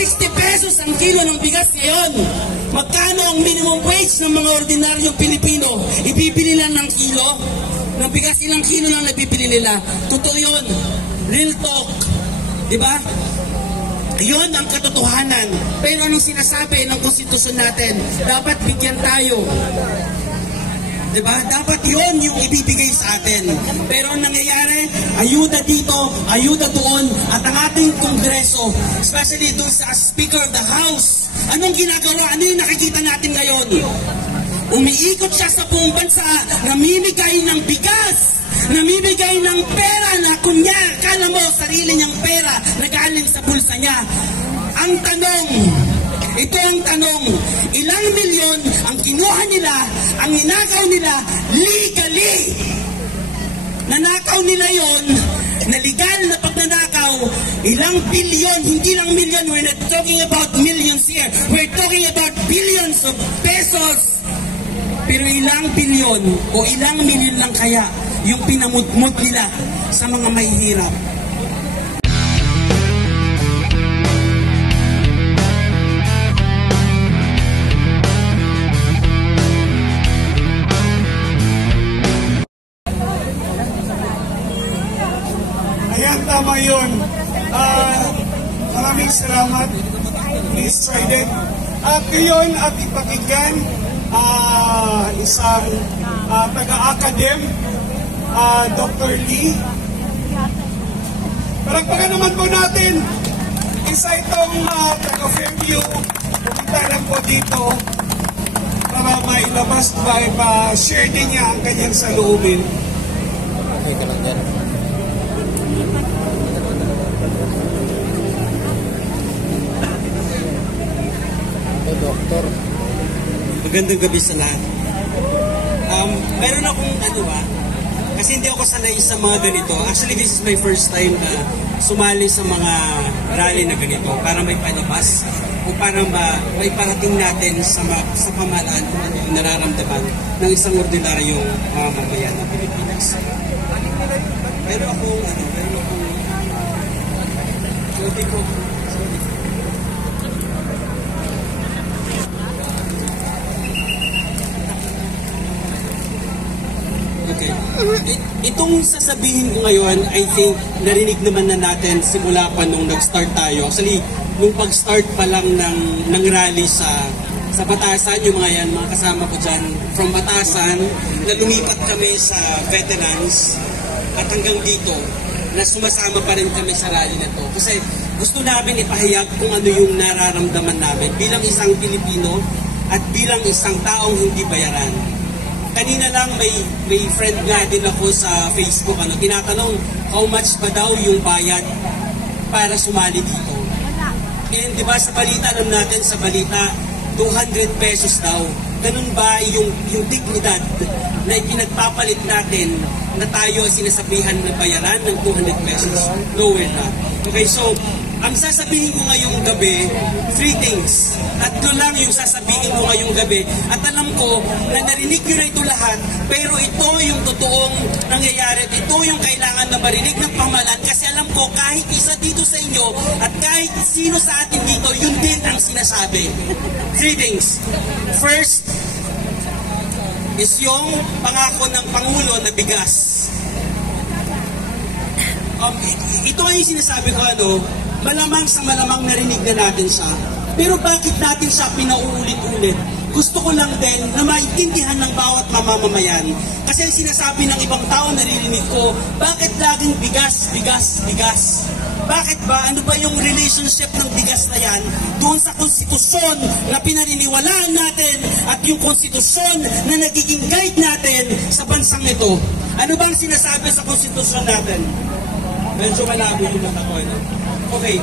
60 pesos ang kilo ng bigas ngayon. Magkano ang minimum wage ng mga ordinaryong Pilipino? Ibibili lang ng kilo ng bigas, ilang kilo lang nabibili nila. Totoo yun. Real talk. Diba? Yun ang katotohanan. Pero anong sinasabi ng konstitusyon natin? Dapat bigyan tayo. Diba? Dapat yun yung ibibigay sa atin. Pero ang nangyayari, ayuda dito, ayuda doon, at ang ating kongreso, especially doon sa Speaker of the House, anong ginagawa? Ano yung nakikita natin ngayon? Umiikot siya sa buong bansa, namimigay ng bigas, namimigay ng pera na kunya, kala mo sarili niyang pera na galing sa bulsa niya. Ang tanong, ito ang tanong, ilang milyon ang kinuha nila, ang ninakaw nila legally? Nanakaw nila yon, na legal na pagnanakaw, ilang bilyon, hindi lang milyon, we're not talking about millions here, we're talking about billions of pesos. Pero ilang bilyon o ilang milyon lang kaya yung pinamutmut nila sa mga mahihirap? Ayan, tama yun. Maraming salamat, Miss Trident. At ngayon at ipakinggan isang taga-academ, Dr. Lee. Palagpagan naman po natin, isa itong taga-Fairview. Pumunta lang po dito para mailabas, ma-share din niya ang kanyang saloobin. Okay ka lang dyan. Doktor. Magandang gabi sa lahat. Meron akong kasi hindi ako sanay sa mga ganito. Actually, this is my first time na sumali sa mga rally na ganito para may palabas o para may parating natin sa pamahalaan kung ano yung nararamdaman ng isang ordinaryong mamamayan ng Pilipinas. Meron akong okay. Itong sasabihin ko ngayon, I think narinig naman na natin simula pa nung nag-start tayo. Actually, nung pag-start pa lang ng rally sa Batasan, yung mga yan, mga kasama ko dyan from Batasan, na lumipat kami sa veterans at hanggang dito, na sumasama pa rin kami sa rally na to. Kasi gusto namin ipahayag kung ano yung nararamdaman namin bilang isang Pilipino at bilang isang taong hindi bayaran. Kanina lang may friend nga din ako sa Facebook, tinatanong how much ba daw yung bayad para sumali dito. And di ba sa balita, alam natin sa balita, 200 pesos daw. Ganun ba yung dignidad na pinagpapalit natin na tayo sinasabihan na bayaran ng 200 pesos? Nowhere na. Okay, so ang sasabihin ko ngayong gabi, 3 things. Tatlo lang yung sasabihin ko ngayong gabi. At alam ko na narinig nyo na ito lahat, pero ito yung totoong nangyayari. Ito yung kailangan na marinig ng pamahalaan. Kasi alam ko, kahit isa dito sa inyo, at kahit sino sa atin dito, yun din ang sinasabi. 3 things. First, is yung pangako ng Pangulo na bigas. Ito ay sinasabi ko, malamang sa malamang narinig na natin siya. Pero bakit natin siya pinauulit-ulit? Gusto ko lang din na maintindihan ng bawat mamamayan. Kasi ang sinasabi ng ibang tao naririnig ko, bakit laging bigas, bigas, bigas? Bakit ba? Ano ba yung relationship ng bigas na yan doon sa konstitusyon na pinaniniwalaan natin at yung konstitusyon na nagiging guide natin sa bansang ito? Ano bang sinasabi sa konstitusyon natin? Medyo malabo yung mata ko. Okay.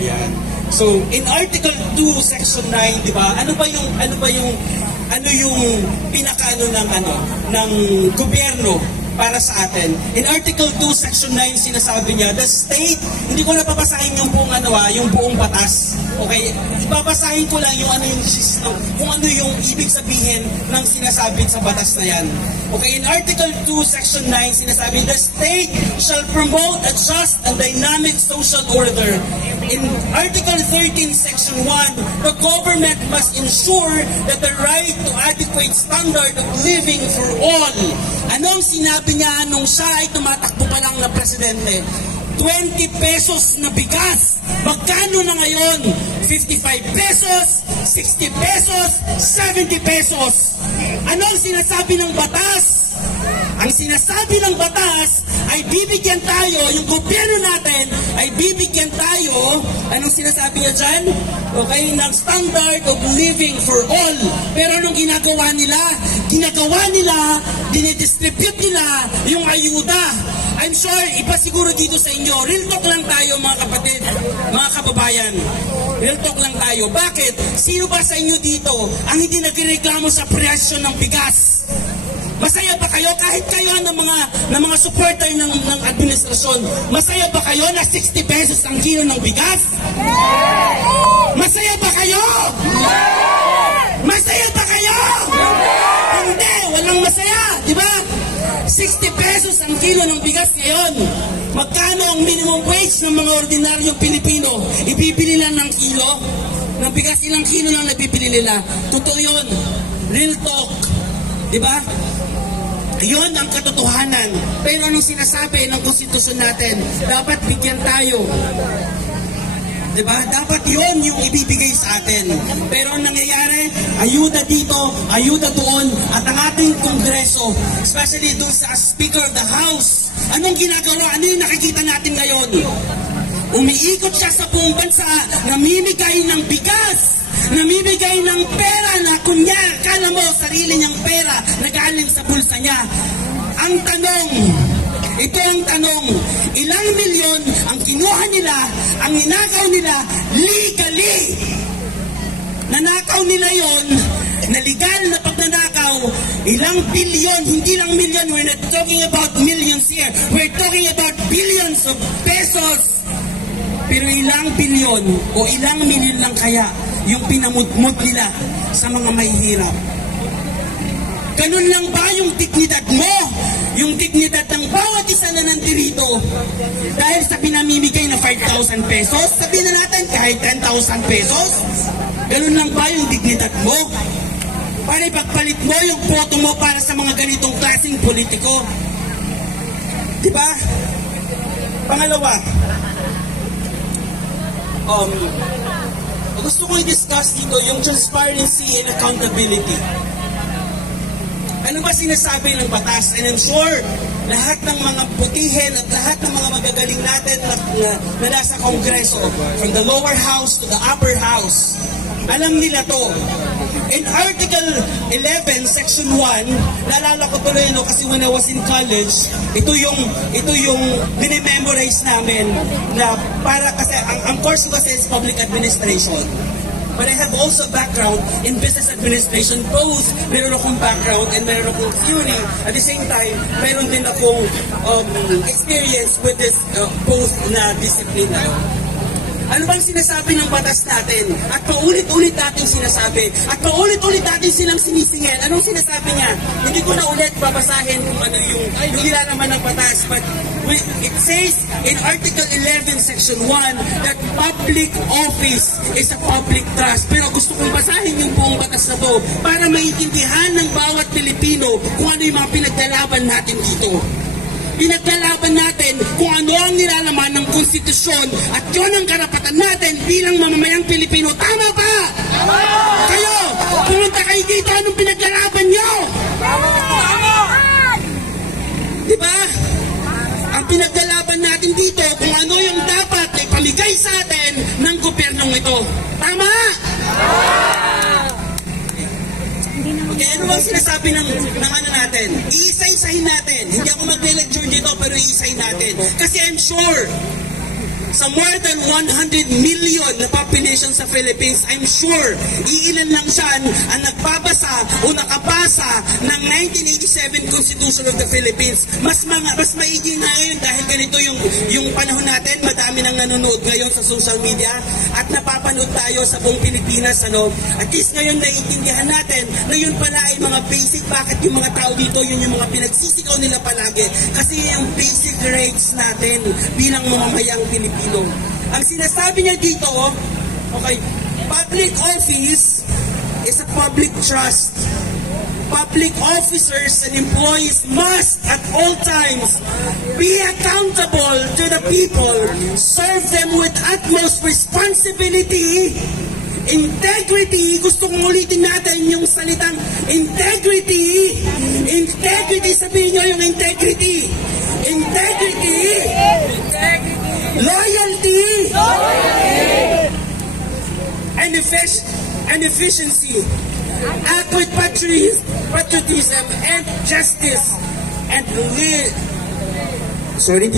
Ayan. So, in Article 2, Section 9, di ba? Ano yung pinakaano ng gobyerno? para sa atin. In Article 2, Section 9, sinasabi niya, the state, hindi ko napapasahin yung buong yung buong batas. Okay? Ipapasahin ko lang yung kung ano yung ibig sabihin ng sinasabit sa batas na yan. Okay, in Article 2, Section 9, sinasabi, the state shall promote a just and dynamic social order. In Article 13, Section 1, the government must ensure that the right to adequate standard of living for all. Anong sinabi niya nung siya ay tumatakbo pa lang na presidente? 20 pesos na bigas. Magkano na ngayon? 55 pesos, 60 pesos, 70 pesos. Anong sinasabi ng batas? Ang sinasabi ng batas ay bibigyan tayo, yung gobyerno natin ay bibigyan tayo, anong sinasabi niya dyan? Okay, ng standard of living for all. Pero anong ginagawa nila? Dinidistribute nila yung ayuda. I'm sure, iba siguro dito sa inyo, real talk lang tayo mga kapatid, mga kababayan. Real talk lang tayo. Bakit? Sino ba sa inyo dito ang hindi nagreklamo sa presyo ng bigas? Masaya ba kayo kahit kayo ng mga supporter ng administrasyon? Masaya ba kayo na 60 pesos ang kilo ng bigas? Masaya ba kayo? Masaya ba kayo? Hindi, walang masaya, di ba? 60 pesos ang kilo ng bigas ngayon. Magkano ang minimum wage ng mga ordinaryong Pilipino? Ibibili lang ng kilo ng bigas, ilang kilo lang nabibili nila. Totoo yun. Real talk. Diba? Yun ang katotohanan. Pero anong sinasabi ng konstitusyon natin? Dapat bigyan tayo. Diba? Dapat yun yung ibibigay sa atin. Pero ang nangyayari, ayuda dito, ayuda doon, at ang ating Kongreso, especially doon sa Speaker of the House, anong ginagawa? Ano yung nakikita natin ngayon? Umiikot siya sa buong bansa, namimigay ng bigas, namimigay ng pera na kunya, kala mo sarili niyang pera na galing sa bulsa niya. Ang tanong, ito ang tanong, ilang milyon ang kinuha nila, ang ninakaw nila legally? Nanakaw nila yon, na legal na pagnanakaw, ilang bilyon, hindi lang milyon, we're not talking about millions here, we're talking about billions of pesos. Pero ilang bilyon o ilang milyon lang kaya yung pinamudmud nila sa mga mahihirap? Ganun lang ba yung dignidad mo? Yung dignidad ng bawat isa na nandirito dahil sa pinamimigay na 5,000 pesos? Sabihin na natin kahit 10,000 pesos? Ganun lang ba yung dignidad mo? Para ipagpalit mo yung boto mo para sa mga ganitong klaseng politiko? Diba? Pangalawa, gusto ko i-discuss dito yung transparency and accountability. Ano ba sinasabi ng batas? And I'm sure lahat ng mga putihin at lahat ng mga magagaling natin na nasa Kongreso, from the lower house to the upper house, alam nila to. In Article 11, Section 1, naalala ko tuloy kasi when I was in college, ito yung dinememorize namin na para kasi ang course ko kasi is public administration. But I have also background in business administration. Both, meron akong background and meron akong theory. At the same time, meron din akong experience with this both na discipline. Ano bang sinasabi ng batas natin? At paulit-ulit natin sinasabi. At paulit-ulit natin silang sinisingil. Anong sinasabi niya? Hindi ko na ulit babasahin kung ano yung nilalaman ng batas. But it says in Article 11, Section 1, that public office is a public trust. Pero gusto kong basahin yung buong batas na to para maintindihan ng bawat Pilipino kung ano yung mga pinaglalaban natin dito. Pinaglalaban natin kung ano ang nilalaman ng konstitusyon at yun ang karapatan natin bilang mamamayang Pilipino. Tama ba? Tama! Kayo, pumunta kayo dito, anong pinaglalaban nyo? Tama! Diba? Ang pinaglalaban natin dito kung ano yung dapat ay pamigay sa atin ng gobyernong ito. Tama? Okay, ano bang sinasabi ng ano natin? Iisa-isahin natin. Hindi ako magle-lecture dito pero iisa-isahin natin. Kasi I'm sure Sa more than 100 million na population sa Philippines, I'm sure iilan lang siyan ang nagbabasa o nakabasa ng 1987 Constitution of the Philippines. Mas maigi na ngayon dahil ganito yung panahon natin, madami nang nanonood ngayon sa social media at napapanood tayo sa buong Pilipinas. At least ngayon naiintindihan natin na yun pala ay mga basic, bakit yung mga tao dito, yun yung mga pinagsisigaw nila palagi. Kasi yung basic rights natin bilang mamamayang Pilipino. Ang sinasabi niya dito, okay, public office is a public trust. Public officers and employees must at all times be accountable to the people, serve them with utmost responsibility, integrity. Gusto kong ulitin natin yung salitang integrity. Integrity, sabihin nyo yung integrity. Integrity. Loyalty. And efficiency. Act with patriotism and justice. And hindi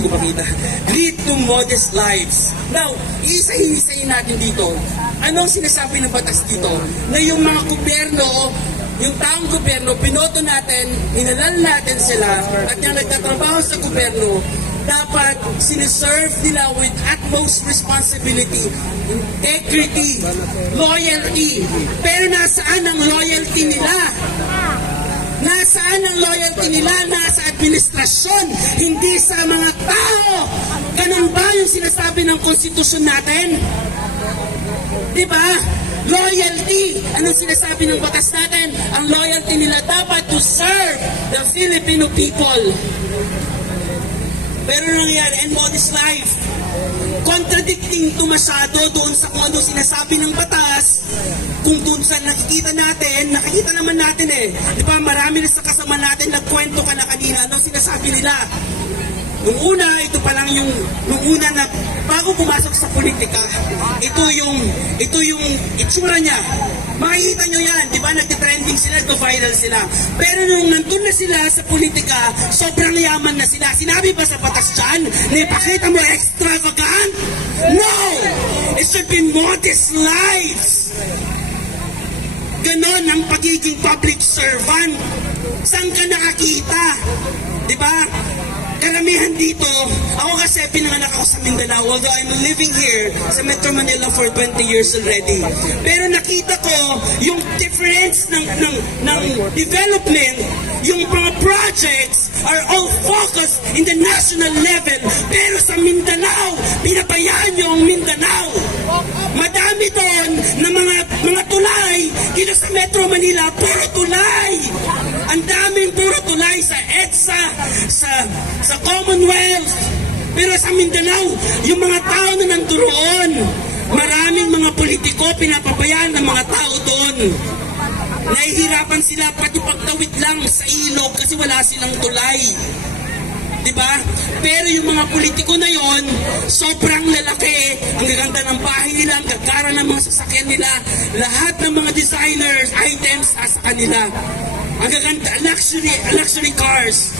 ko pakita. Lead to modest lives. Now, isa-isayin natin dito. Anong sinasabi ng batas dito? Na yung mga gobyerno, yung taong gobyerno, pinoto natin, inalal natin sila, at yung nagtatrabaho sa gobyerno, dapat siniserve nila with utmost responsibility, integrity, loyalty. Pero nasaan ang loyalty nila? Nasaan ang loyalty nila? Nasa administrasyon, hindi sa mga tao. Ganun ba yung sinasabi ng konstitusyon natin? Diba? Loyalty. Anong sinasabi ng batas natin? Ang loyalty nila dapat to serve the Filipino people. Pero nangyari, and modest life. Contradicting to masyado doon sa kung ano sinasabi ng batas. Kung doon sa nakikita naman natin Di ba, marami na sa kasama natin, nagkwento ka na kanina, ano sinasabi nila? Nung una, ito pa lang nung una na bago pumasok sa politika, ito yung itsura niya. Makikita nyo yan, di ba? Nagtitrending sila, viral sila. Pero nung nandun na sila sa politika, sobrang yaman na sila. Sinabi ba sa batas dyan na ipakita mo extravagant? No! It should be modest lives. Ganon ang pagiging public servant. Saan ka nakakita? Di ba? Karamihan dito, ako kasi pinanganak ako sa Mindanao, although I'm living here sa Metro Manila for 20 years already. Pero nakita ko yung difference ng development, yung mga projects are all focused in the national level. Pero sa Mindanao, pinabayaan nyo ang Mindanao. Madami doon na mga tulay dito sa Metro Manila, puro tulay. Ang daming puro tulay sa EDSA, sa Commonwealth. Pero sa Mindanao, yung mga tao na nandoon, maraming mga politiko pinapabayaan ng mga tao doon. Nahihirapan sila pati pagtawid lang sa ilog kasi wala silang tulay. Diba? Pero yung mga politiko na yon, sobrang lalaki, ang gaganda ng bahay nila, ang gagara ng mga sasakyan nila, lahat ng mga designers, items sa kanila. Ang gaganda, luxury cars.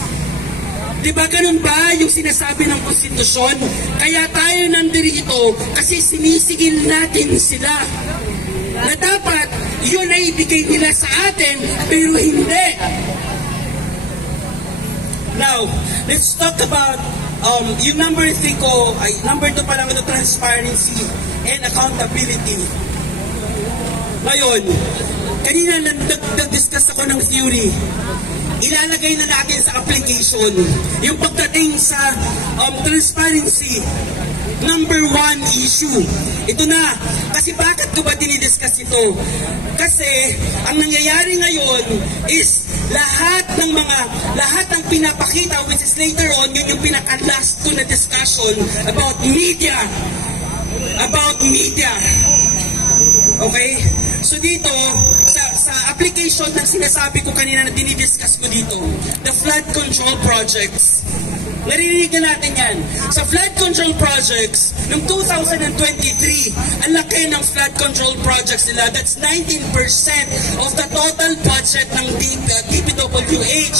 Diba ganun ba yung sinasabi ng konstitusyon? Kaya tayo nandirito kasi sinisigil natin sila. Na dapat yun ay ibigay nila sa atin, pero hindi. Now, let's talk about yung number 2 pa lang ito, transparency and accountability. Ngayon, kanina nag-discuss ako ng theory. Ilalagay na natin sa application yung pagdating sa transparency. Number 1 issue. Ito na. Kasi bakit ko ba dinidiscuss ito? Kasi ang nangyayari ngayon is lahat ng pinapakita, which is later on, yun yung pinaka-last ko na discussion about media. Okay? So dito, sa application na sinasabi ko kanina na dinidiscuss ko dito, the flood control projects. Naririnig na natin yan. Sa flood control projects, noong 2023, ang laki ng flood control projects nila. That's 19% of the total budget ng DPWH.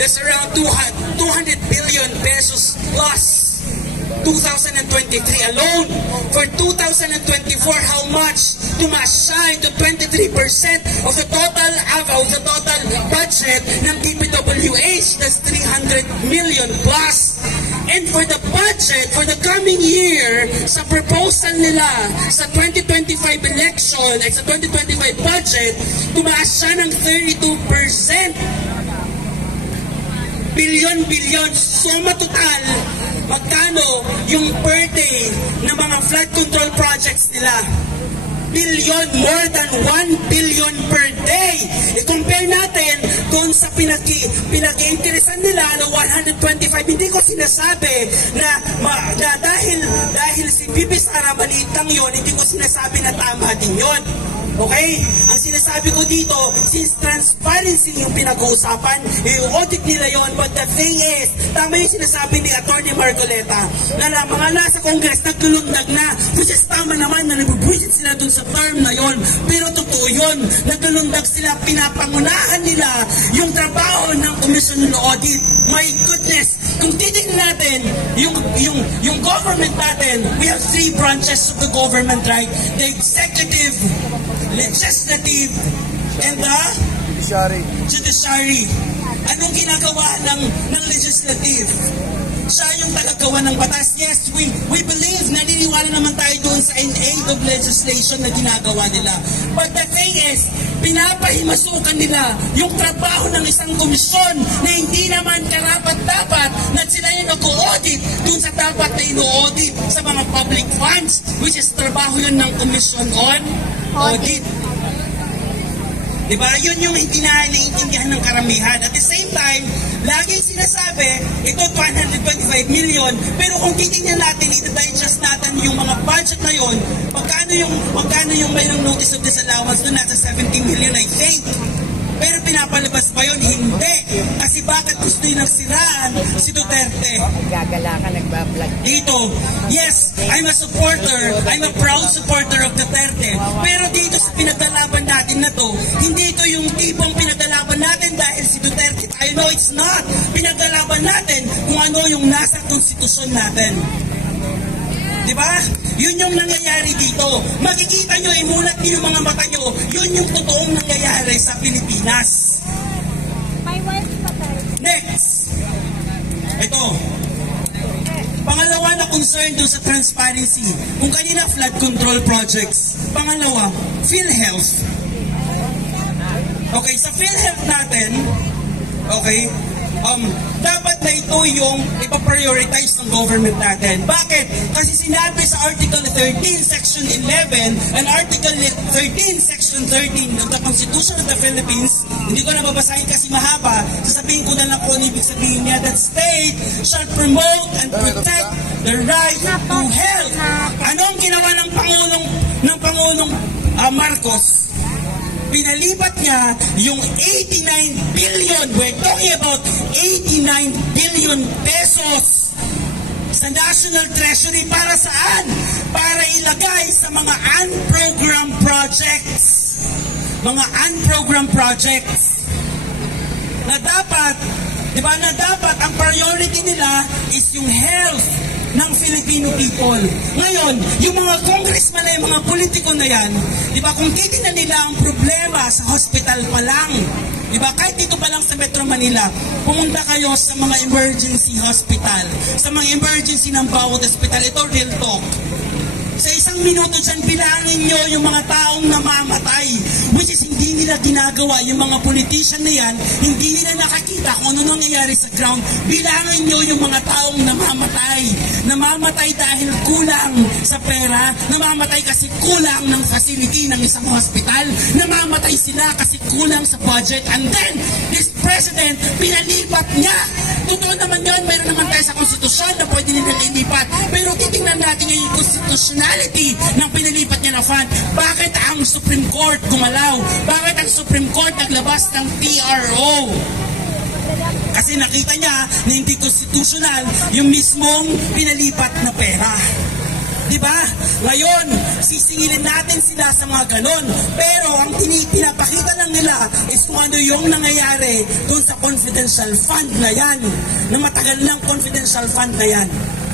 That's around 200 billion pesos plus. 2023 alone. For 2024, how much? Tumaas siya to 23% of the total budget ng DPWH. That's 300 million plus. And for the budget, for the coming year, sa proposal nila, sa 2025 election, at sa 2025 budget, tumaas siya ng 32%. Bilyon. Suma total, magkano yung per day ng mga flood control projects nila? Billion, more than 1 billion per day. I-compare natin kung sa pinag-interesan nila na 125. Hindi ko sinasabi na dahil si Bibi Sara maliit lang yun, hindi ko sinasabi na tama din yun. Okay? Ang sinasabi ko dito, since transparency yung pinag-uusapan, i-audit nila yon. But the thing is, tama yung sinasabi ni Atty. Marcoleta na mga nasa Congress naglulundag na, which is tama naman na nabubwisit sila dun sa term na yon. Pero totoo yun, naglulundag sila, pinapangunahan nila yung trabaho ng Commission on Audit. My goodness! Kung titignan natin, yung government natin, we have 3 branches of the government, right? The executive, legislative, and the judiciary. Anong ginagawa ng legislative? Siya yung tagagawa ng batas. Yes, we believe, naniniwala naman tayo doon sa aid of legislation na ginagawa nila. But the thing is, pinapahimasukan nila yung trabaho ng isang komisyon na hindi naman karapat-dapat na sila yung nag-audit doon sa dapat na ino-audit sa mga public funds, which is trabaho yun ng Commission on Audit. Diba? Yun yung hindi naiintindihan ng karamihan. At the same time, laging sinasabi, ito 225 million, pero kung titingnan natin, ito-digest natin yung mga budget na yun, magkano yung mayroong notice of disallowance doon, nasa 17 million, I think. Pero pinapalabas ba yun? Hindi. Kasi bakit gusto yun nagsiraan si Duterte? Gagala ka, nagbablog. Dito, yes, I'm a supporter, I'm a proud supporter of Duterte. Pero dito sa pinaglalaban natin na to, hindi ito yung tipong pinaglalaban natin dahil si Duterte. I know it's not. Pinaglalaban natin kung ano yung nasa konstitusyon natin. Diba? Yun yung nangyayari dito. Makikita nyo, imulat nyo yung mga mata nyo, yun yung totoong nangyayari sa Pilipinas. Next. Ito. Pangalawa na concern doon sa transparency. Kung kanina flood control projects. Pangalawa, PhilHealth. Okay, sa PhilHealth natin, okay, dapat na ito yung ipaprioritize ng government natin. Bakit? Kasi sinabi sa Article 13, Section 11, and Article 13, Section 13 of the Constitution of the Philippines, hindi ko na babasahin kasi mahaba, sasabihin ko na lang kung ibig sabihin niya, that state shall promote and protect the right to health. Ano ang ginawa ng Pangulong Marcos? Pinalipat niya yung 89 billion, we're talking about 89 billion pesos sa National Treasury. Para saan? Para ilagay sa mga unprogrammed projects. Mga unprogrammed projects. Na dapat, di ba, na dapat ang priority nila is yung health ng Filipino people. Ngayon, yung mga congressman na yung mga politiko na yan, di ba, kung titignan nila ang problema sa hospital pa lang, di ba, kahit dito pa lang sa Metro Manila, pumunta kayo sa mga emergency hospital, sa mga emergency ng bawat hospital. Ito, real talk. Sa isang minuto dyan, bilangin nyo yung mga taong namamatay, which is hindi nila ginagawa. Yung mga politician na yan, hindi nila nakakita kung ano nangyayari sa ground. Bilangin nyo yung mga taong namamatay. Namamatay dahil kulang sa pera, namamatay kasi kulang ng facility ng isang hospital, namamatay sila kasi kulang sa budget. And then, this president, pinalipat niya. Totoo naman yun, mayroon naman tayo sa konstitusyon na pwede nila ilipat. Pero titingnan natin yung constitutionality ng pinalipat niya na fund. Bakit ang Supreme Court gumalaw? Bakit ang Supreme Court naglabas ng TRO? Kasi nakita niya na hindi constitutional yung mismong pinalipat na pera. Diba? Ngayon, sisingilin natin sila sa mga ganon. Pero ang pinapakita lang nila is kung ano yung nangyayari doon sa confidential fund na yan. Na matagal ng confidential fund na yan.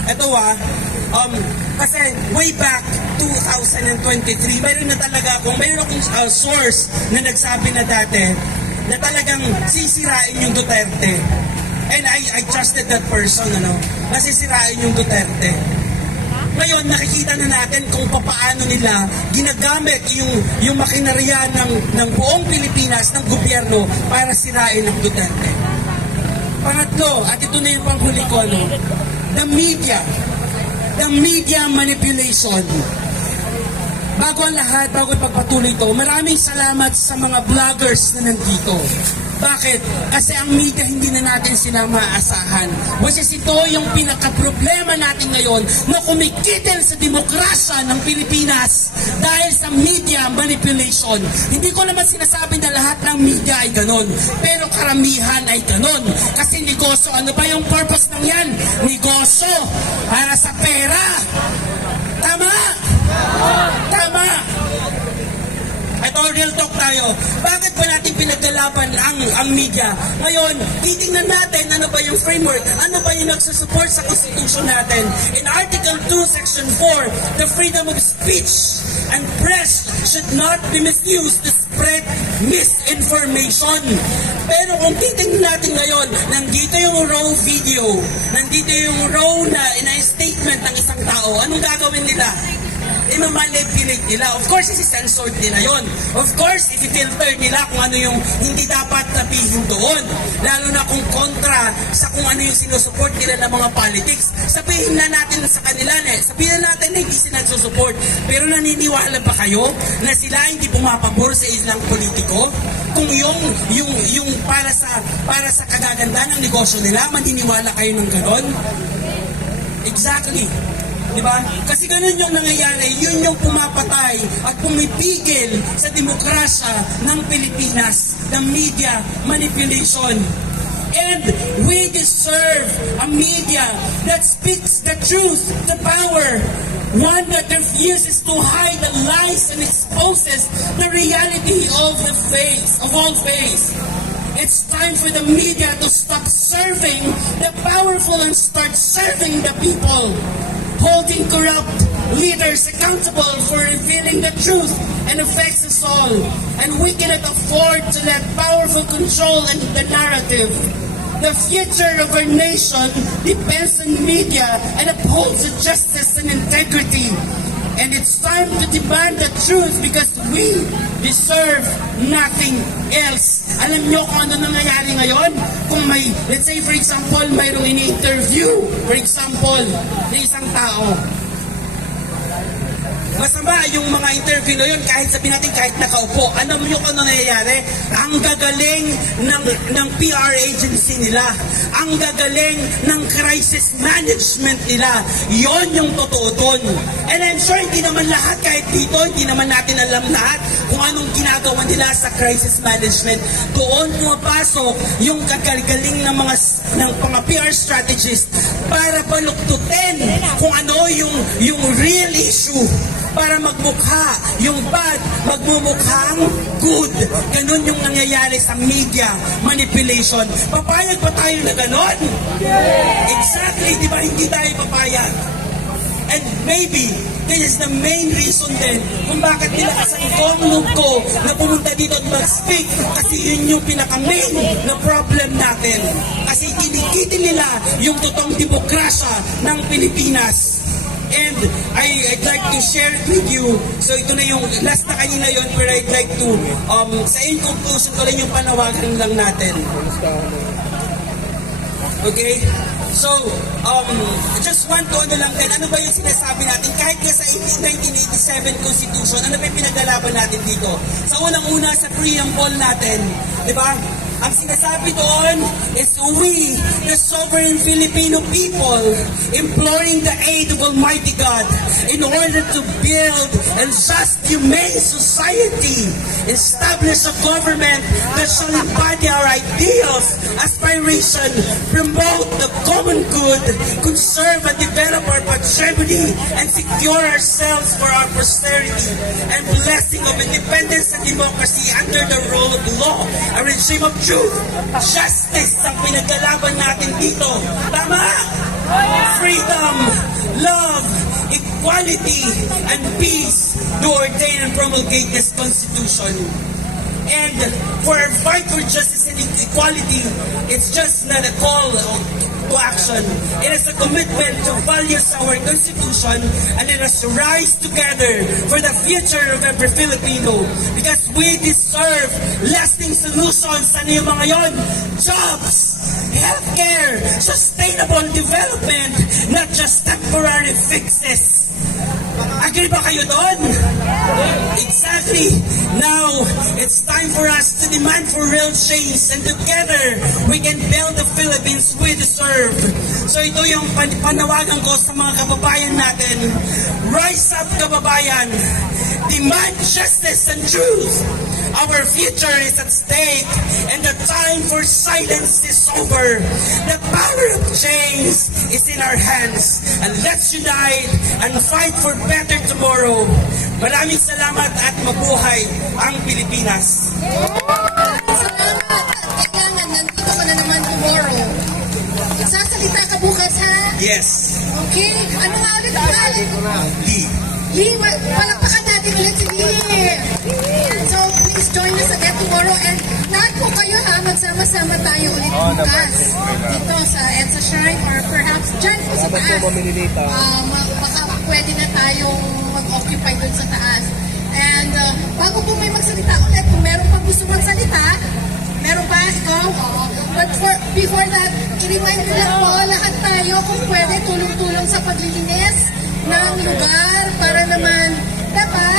Ito kasi way back 2023, mayroon akong source na nagsabi na dati na talagang sisirain yung Duterte. And I trusted that person, na sisirain yung Duterte. Ngayon, nakikita na natin kung paano nila ginagamit yung makinarya ng buong Pilipinas, ng gobyerno, para sirain ang Duterte. Pangatlo, at ito na yung panghuli ko, the media manipulation. Bago ang lahat, bago ipagpatuloy ito, maraming salamat sa mga vloggers na nandito. Bakit? Kasi ang media hindi na natin sila maaasahan. Kasi ito yung pinaka-problema natin ngayon na kumikitil sa demokrasya ng Pilipinas dahil sa media manipulation. Hindi ko naman sinasabi na lahat ng media ay ganon, pero karamihan ay ganon. Kasi negosyo, ano ba yung purpose ng yan? Negosyo para sa pera. Tama? Tama! Ito, real talk tayo. Bakit ba natin pinaglalaban ang media? Ngayon, titingnan natin ano ba yung framework, ano ba yung nagsusupport sa Constitution natin. In Article 2, Section 4, the freedom of speech and press should not be misused to spread misinformation. Pero kung titingnan natin ngayon, nandito yung raw video, nandito yung raw na statement ng isang tao, anong gagawin nila? I-manipulate nila. Of course, isi-censored nila yon. Of course, i-filter nila kung ano yung hindi dapat sabihin doon. Lalo na kung kontra sa kung ano yung sinusupport nila ng mga politics. Sabihin na natin sa kanila, sabihin na natin na hindi sila nagsusupport. Pero naniniwala ba kayo na sila hindi pumapabor sa isang politiko? Kung yung para sa kagaganda ng negosyo nila, maniniwala kayo ng ganon? Exactly. Diba? Kasi ganun yung nangyayari, yun yung pumapatay at pumipigil sa demokrasya ng Pilipinas, ng media manipulation. And we deserve a media that speaks the truth, the power, one that refuses to hide the lies and exposes the reality of all faiths. It's time for the media to stop serving the powerful and start serving the people, holding corrupt leaders accountable for revealing the truth and affects us all. And we cannot afford to let powerful control the narrative. The future of our nation depends on media and upholds the justice and integrity. And it's time to demand the truth because we deserve nothing else. Alam nyo kung ano nangyayari ngayon? Kung may, let's say for example, mayroong ini-interview, for example, na isang tao. Masama yung mga interview na yun, kahit sabihin natin kahit nakaupo. Alam nyo kung ano nangyayari? Ang gagaling ng PR agency nila. Ang gagaling ng crisis management nila. Yon yung totoo doon. And I'm sure hindi naman lahat, kahit dito, hindi naman natin alam lahat kung anong ginagawa nila sa crisis management. Doon pumapasok yung kagaling ng mga PR strategist para baluktutin kung ano yung real issue. Para magmukha yung bad, magmumukhang good. Ganun yung nangyayari sa media manipulation. Papayag ba tayo na ganon? Exactly, di ba? Hindi tayo papayag. And maybe, this is the main reason din kung bakit nila kasangkong ko na pumunta dito at mag-speak, kasi yun yung pinaka-main na problem natin. Kasi kinikiti nila yung totoong demokrasya ng Pilipinas. And I'd like to share it with you. So ito na yung last na kanina yun, pero I'd like to sa in conclusion ko lang yung panawagan lang natin. Okay? So, I just want to ano ba yung sinasabi natin? Kahit nga sa 1987 Constitution, ano ba yung pinaglalaban natin dito? Sa unang-una, sa preamble natin, di ba? Ang sinasabi doon is we, the sovereign Filipino people, imploring the aid of Almighty God in order to build a just, humane society, establish a government that shall embody our ideals, aspiration, promote the common good, conserve and develop our patrimony, and secure ourselves for our posterity, and blessing of independence and democracy under the rule of law, a regime of truth, justice ang pinaglalaban natin dito. Tama? freedom, love, equality, and peace to ordain and promulgate this Constitution. And for our fight for justice and equality, it's just not a call to action. It is a commitment to values our Constitution, and let us rise together for the future of every Filipino, because we deserve lasting solutions. Ano yung mga yon? Jobs, healthcare, sustainable development, not just temporary fixes. Agree ba kayo doon? Exactly. Now, it's time for us to demand for real change, and together, we can build the Philippines we deserve. So ito yung panawagan ko sa mga kababayan natin. Rise up, kababayan. Demand justice and truth. Our future is at stake, and the time for silence is over. The power of change is in our hands, and let's unite and fight for better tomorrow. Maraming salamat at mabuhay ang Pilipinas. Salamat. Kaya nandito ka na naman tomorrow. Sasalita ka bukas, ha? Yes. Okay. Ano nga ulit ang pangalan? Lee. Lee, palakpakan natin ulit si Lee. So, please join us again tomorrow. And lahat po kayo, ha? Magsama-sama tayo ulit bukas. Dito sa EDSA Shrine, or perhaps dyan po sa taas. Baka pwede na tayong mag-occupy dun sa taas. And bago po may magsalita ulit, kung meron pang gusto magsalita, meron ba? Ikaw? But before that, i-remind ko lang po, lahat tayo, kung pwede, tulong-tulong sa paglilinis ng lugar para naman, diba?